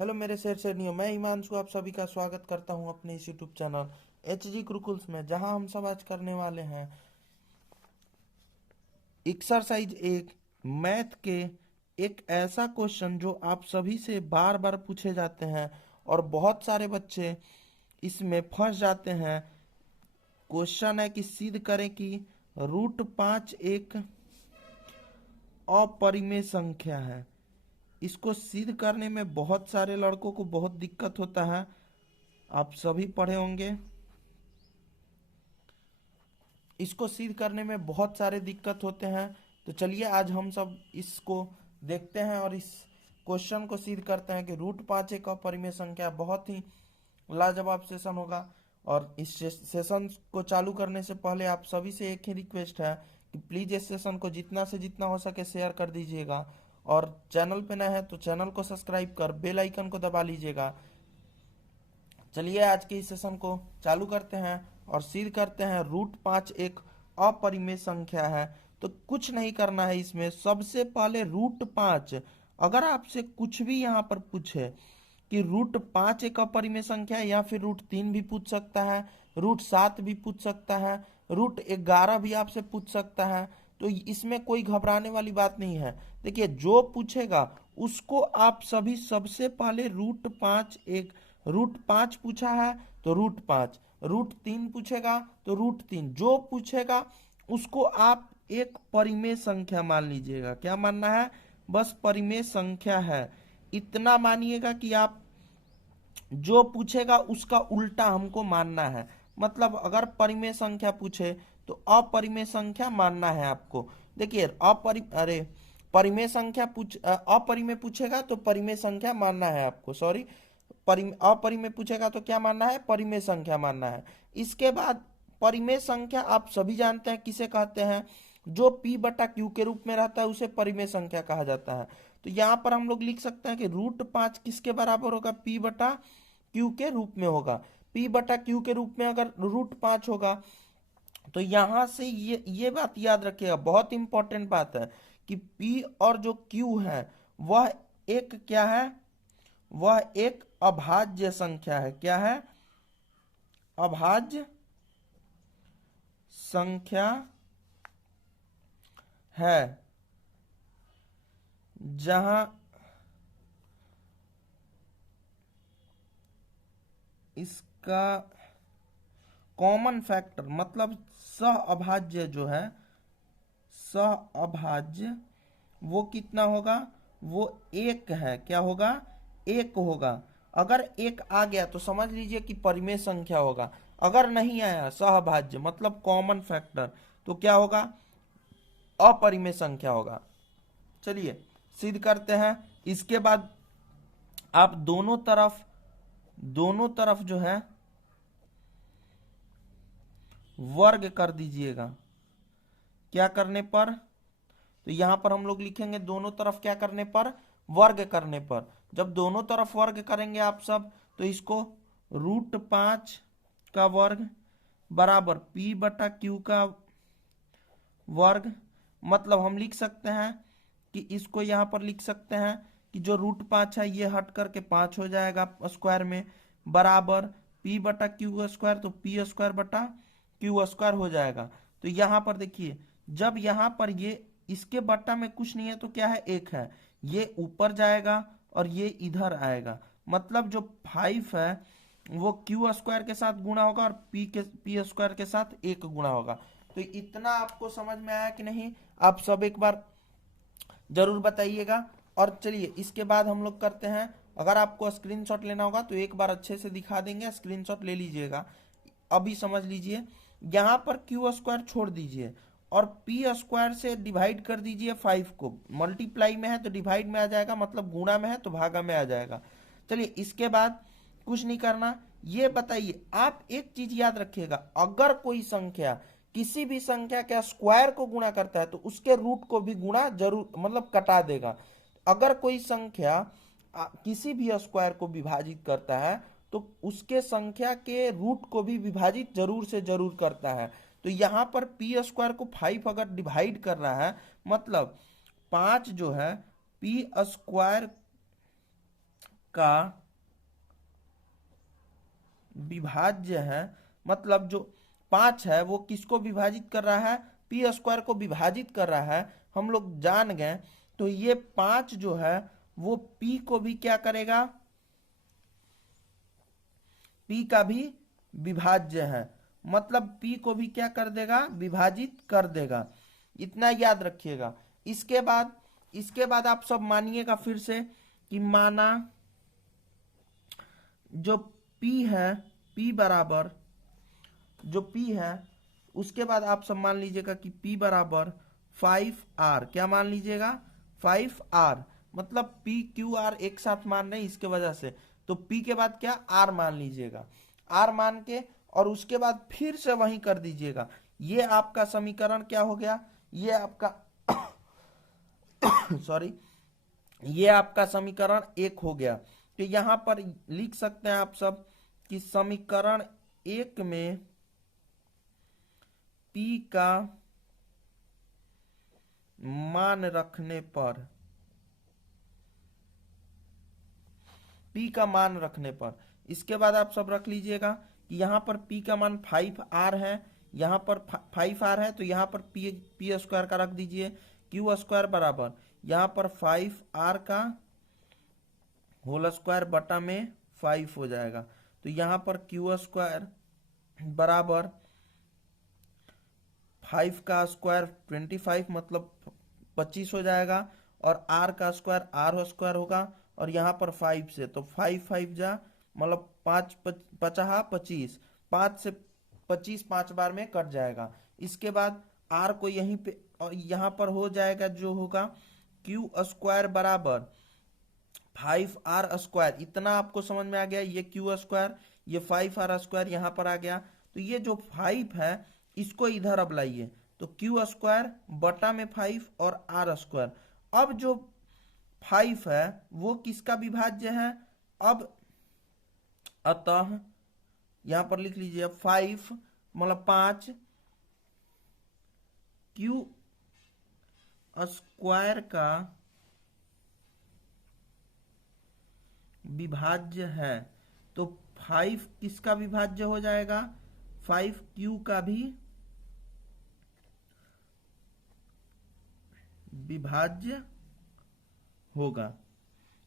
Hello मेरे शेरनियों, मैं हिमांशु आप सभी का स्वागत करता हूं अपने इस YouTube channel H G gurukuls में, जहां हम सब आज करने वाले हैं एक्सरसाइज एक मैथ के एक ऐसा क्वेश्चन जो आप सभी से बार बार पूछे जाते हैं और बहुत सारे बच्चे इसमें फंस जाते हैं। क्वेश्चन है कि सिद्ध करें कि √5 एक अपरिमेय संख्या है। इसको सिद्ध करने में बहुत सारे लड़कों को बहुत दिक्कत होता है, आप सभी पढ़े होंगे। इसको सिद्ध करने में बहुत सारे दिक्कत होते हैं, तो चलिए आज हम सब इसको देखते हैं और इस क्वेश्चन को सिद्ध करते हैं कि √5 एक अपरिमेय संख्या। बहुत ही लाजवाब सेशन होगा। और इस सेशन को चालू करने से पहले आप सभी से एक ही रिक्वेस्ट है कि प्लीज़ इस सेशन को जितना से जितना हो सके शेयर कर दीजिएगा, और चैनल पे नए हैं तो चैनल को सब्सक्राइब कर बेल आइकन को दबा लीजिएगा। चलिए आज के इस सेशन को चालू करते हैं और सिद्ध करते हैं √5 एक अपरिमेय संख्या है। तो कुछ नहीं करना है इसमें, सबसे पहले √5, अगर आपसे कुछ भी यहाँ पर पूछे कि √5 एक अपरिमेय संख्या है, या फिर √3 भी पूछ सकता है, √7 भी पूछ सकता है, √11 भी आपसे पूछ सकता है, तो इसमें कोई घबराने वाली बात नहीं है। देखिए, जो पूछेगा उसको आप सभी सबसे पहले √5 पूछा है तो √5, √3 पूछेगा तो √3, जो पूछेगा उसको आप एक परिमेय संख्या मान लीजिएगा। क्या मानना है? बस परिमेय संख्या है, इतना मानिएगा कि आप जो पूछेगा उसका उल्टा हमको मानना है। मतलब अगर परिमेय संख्या पूछे तो अपरिमेय संख्या मानना है आपको। देखिए, परिमेय संख्या अपरिमेय पूछेगा तो परिमेय संख्या मानना है आपको। सॉरी, अपरिमेय पूछेगा तो क्या मानना है? परिमेय संख्या मानना है। इसके बाद परिमेय संख्या आप सभी जानते हैं किसे कहते हैं? जो P/Q के रूप में रहता है उसे परिमेय संख्या कहा जाता है। तो यहां पर हम लोग लिख सकते हैं कि √5 किसके बराबर होगा? P/Q के रूप में होगा। P/Q के रूप में अगर √5 होगा तो यहां से ये बात याद रखिएगा, बहुत इंपॉर्टेंट बात है कि P और जो Q है वह एक क्या है? वह एक अभाज्य संख्या है। क्या है? अभाज्य संख्या है, जहां इसका कॉमन फैक्टर मतलब सह अभाज्य जो है, सह अभाज्य वो कितना होगा? वो एक है। क्या होगा? एक होगा। अगर एक आ गया तो समझ लीजिए कि परिमेय संख्या होगा। अगर नहीं आया सहभाज्य मतलब कॉमन फैक्टर, तो क्या होगा? अपरिमेय संख्या होगा। चलिए सिद्ध करते हैं। इसके बाद आप दोनों तरफ जो है वर्ग कर दीजिएगा। क्या करने पर? तो यहां पर हम लोग लिखेंगे दोनों तरफ क्या करने पर? वर्ग करने पर। जब दोनों तरफ वर्ग करेंगे आप सब, तो इसको √5 का वर्ग बराबर P/Q का वर्ग। मतलब हम लिख सकते हैं कि इसको यहां पर लिख सकते हैं कि जो √5 है ये हट करके 5 हो जाएगा स्क्वायर में, बराबर P/Q स्क्वायर, तो P²/Q² हो जाएगा। तो यहां पर देखिए, जब यहां पर ये इसके बट्टा में कुछ नहीं है तो क्या है? एक है, ये ऊपर जाएगा और ये इधर आएगा। मतलब जो 5 है वो Q² के साथ गुणा होगा और P² के साथ 1 गुणा होगा। तो इतना आपको समझ में आया कि नहीं? आप सब एक बार जरूर बताइएगा। और चलिए इसके बाद हम लोग करते हैं, अगर आपको स्क्रीनशॉट लेना होगा तो एक बार अच्छे से दिखा देंगे, स्क्रीनशॉट ले लीजिएगा। अभी समझ लीजिए, यहां पर Q² छोड़ दीजिए और P² से डिवाइड कर दीजिए 5 को। मल्टीप्लाई में है तो डिवाइड में आ जाएगा, मतलब गुणा में है तो भागा में आ जाएगा। चलिए इसके बाद कुछ नहीं करना। ये बताइए, आप एक चीज याद रखिएगा, अगर कोई संख्या किसी भी संख्या के स्क्वायर को गुणा करता है तो उसके रूट को भी गुणा जरूर मतलब कटा देगा। अगर कोई संख्या किसी भी स्क्वायर को विभाजित करता है तो उसके संख्या के रूट को भी विभाजित जरूर से जरूर करता है। तो यहां पर P² को 5 अगर डिवाइड कर रहा है, मतलब 5 जो है P² का विभाज्य है, मतलब जो 5 है वो किसको विभाजित कर रहा है, पी स्क्वायर को विभाजित कर रहा है, हम लोग जान गए। तो ये 5 जो है वो पी को भी क्या करेगा, पी का भी विभाज्य है, मतलब पी को भी क्या कर देगा, विभाजित कर देगा। इतना याद रखिएगा। इसके बाद आप सब मानिएगा फिर से कि माना जो P है, P बराबर जो P है, उसके बाद आप सब मान लीजिएगा कि P बराबर 5R, क्या मान लीजिएगा, 5R, मतलब P Q R एक साथ मान रहे हैं इसके वजह से, तो P के बाद क्या R मान लीजिएगा, R मान के और उसके बाद फिर से वही कर दीजिएगा। ये आपका समीकरण क्या हो गया, ये आपका सॉरी, ये आपका समीकरण 1 हो गया। तो यहां पर लिख सकते हैं आप सब कि समीकरण 1 में P का मान रखने पर, P का मान रखने पर, इसके बाद आप सब रख लीजिएगा कि यहां पर P का मान 5R है, यहां पर 5R है, तो यहां पर P स्क्वायर का रख दीजिए, Q स्क्वायर बराबर यहां पर 5R का होल स्क्वायर बटा में 5 हो जाएगा। तो यहां पर Q स्क्वायर बराबर 5 का स्क्वायर 25, मतलब 25 हो जाएगा, और R का स्क्वायर R स्क्वायर होगा, और यहाँ पर 5 से, तो 5 जा मतलब 5 पचाहा 25, 5 से 25 5 बार में कट जाएगा। इसके बाद R को यहीं पे यहाँ पर हो जाएगा जो होगा Q स्क्वायर बराबर 5R स्क्वायर, इतना आपको समझ में आ गया। ये Q स्क्वायर, ये 5R स्क्वायर यहाँ पर आ गया। तो ये जो 5 है इसको इधर अब लाइए, तो Q स्क्वायर बटा में 5 और R स्क्वायर। अब जो 5 है वो किसका विभाज्य है, अब अतः यहां पर लिख लीजिए 5 मतलब 5 Q स्क्वायर का विभाज्य है। तो 5 किसका विभाज्य हो जाएगा, 5Q का भी विभाज्य होगा।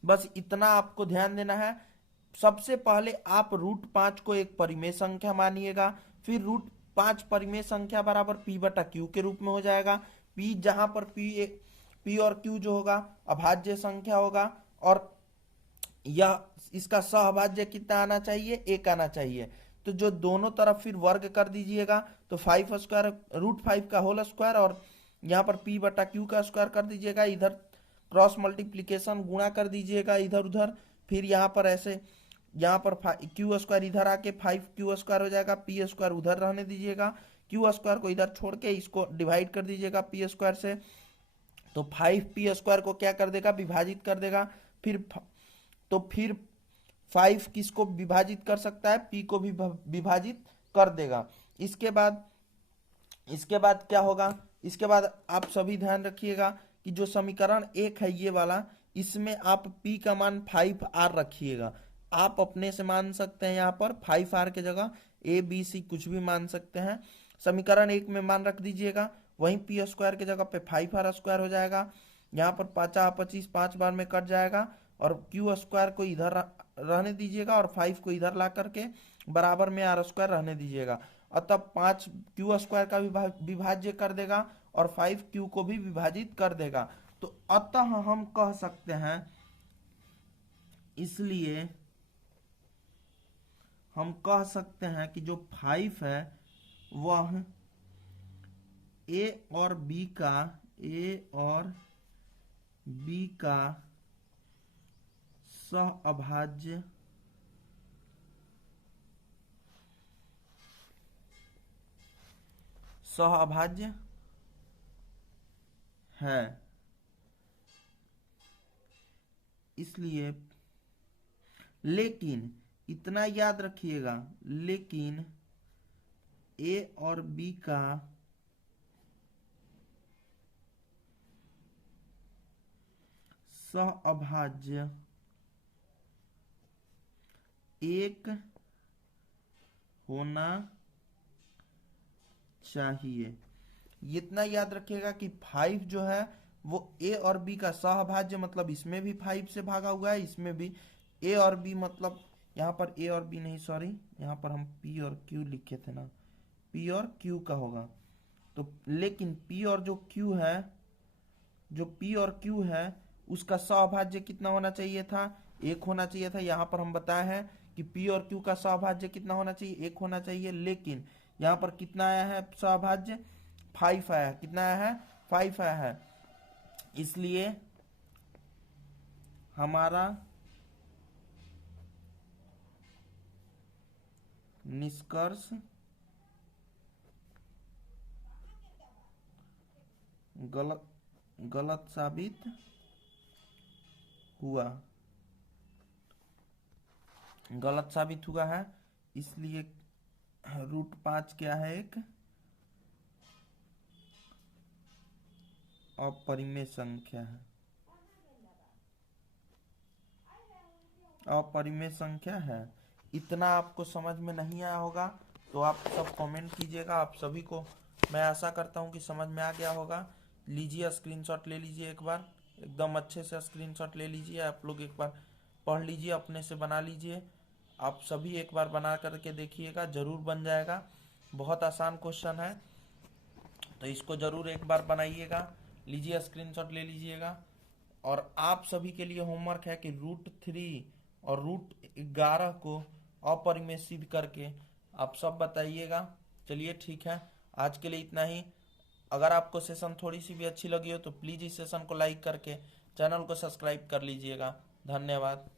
बस इतना आपको ध्यान देना है। सबसे पहले आप √5 को एक परिमेय संख्या मानिएगा, फिर √5 परिमेय संख्या बराबर P बटा Q के रूप में हो जाएगा। P जहां पर P और Q जो होगा अभाज्य संख्या होगा, और यह इसका सहभाज्य कितना आना चाहिए, 1 आना चाहिए। तो जो दोनों तरफ फिर वर्ग कर दीजिएगा, तो 5 स्क्वायर √5 का होल स्क्वायर, और यहाँ पर P बटा Q का स्क्वायर कर दीजिएगा, इधर क्रॉस मल्टीप्लीकेशन गुणा कर दीजिएगा इधर उधर, फिर यहाँ पर ऐसे, यहाँ पर Q स्क्वायर इधर आके 5Q स्क्वायर हो जाएगा, P स्क्वायर उधर रहने दीजिएगा, Q स्क्वायर को इधर छोड़ के इसको डिवाइड कर दीजिएगा P स्क्वायर से, तो 5P स्क्वायर को क्या कर देगा, विभाजित कर देगा। फिर 5 किसको विभाजित कर सकता है, P को भी विभाजित कर देगा। इसके बाद क्या होगा, इसके बाद आप सभी ध्यान रखिएगा कि जो समीकरण 1 है ये वाला, इसमें आप P का मान 5R रखिएगा। आप अपने से मान सकते हैं, यहाँ पर 5R के जगह ABC कुछ भी मान सकते हैं। समीकरण 1 में मान रख दीजिएगा, वहीं P स्क्वायर के जगह पे 5R स्क्वायर हो जाएगा। यहाँ पर 5 5 बार में कट जाएगा, और Q स्क्वायर को इधर रहने दीजिएगा, और 5 को इधर ला करके बराबर में R स्क्वायर रहने दीजिएगा। अतः 5 Q स्क्वायर का विभाज्य कर देगा, और 5Q को भी विभाजित कर देगा। तो अतः हम कह सकते हैं, इसलिए हम कह सकते हैं कि जो 5 है वह A और B का सहअभाज्य है। इसलिए, लेकिन इतना याद रखिएगा, लेकिन A और B का सहअभाज्य एक होना चाहिए। इतना याद रखिएगा कि 5 जो है वो ए और बी का सहभाज्य, मतलब इसमें भी 5 से भागा हुआ है, इसमें भी ए और बी, मतलब यहाँ पर ए और बी नहीं, सॉरी, यहाँ पर हम पी और क्यू लिखे थे ना, पी और क्यू का होगा। तो लेकिन पी और जो क्यू है, जो पी और क्यू है उसका सहभाज्य कितना होना चाहिए था, एक होना चाहिए था। यहाँ पर हम बताए हैं कि पी और क्यू का सहभाज्य कितना होना चाहिए, एक होना चाहिए, लेकिन यहाँ पर कितना आया है सहभाज्य, 5 आया है। कितना आया है, 5 आया है। इसलिए हमारा निष्कर्ष गलत साबित हुआ, गलत साबित हुआ है। इसलिए √5 क्या है, एक अपरिमेय संख्या है, अपरिमेय संख्या है। इतना आपको समझ में नहीं आया होगा तो आप सब कमेंट कीजिएगा। आप सभी को मैं आशा करता हूं कि समझ में आ गया होगा। लीजिए स्क्रीनशॉट ले लीजिए, एक बार एकदम अच्छे से स्क्रीनशॉट ले लीजिए। आप लोग एक बार पढ़ लीजिए, अपने से बना लीजिए। आप सभी एक बार बना करके देखिएगा, ज़रूर बन जाएगा। बहुत आसान क्वेश्चन है, तो इसको ज़रूर एक बार बनाइएगा। लीजिए स्क्रीनशॉट ले लीजिएगा। और आप सभी के लिए होमवर्क है कि √3 और √11 को अपरिमेय सिद्ध करके आप सब बताइएगा। चलिए ठीक है, आज के लिए इतना ही। अगर आपको सेशन थोड़ी सी भी अच्छी लगी हो तो प्लीज़ इस सेशन को लाइक करके चैनल को सब्सक्राइब कर लीजिएगा। धन्यवाद।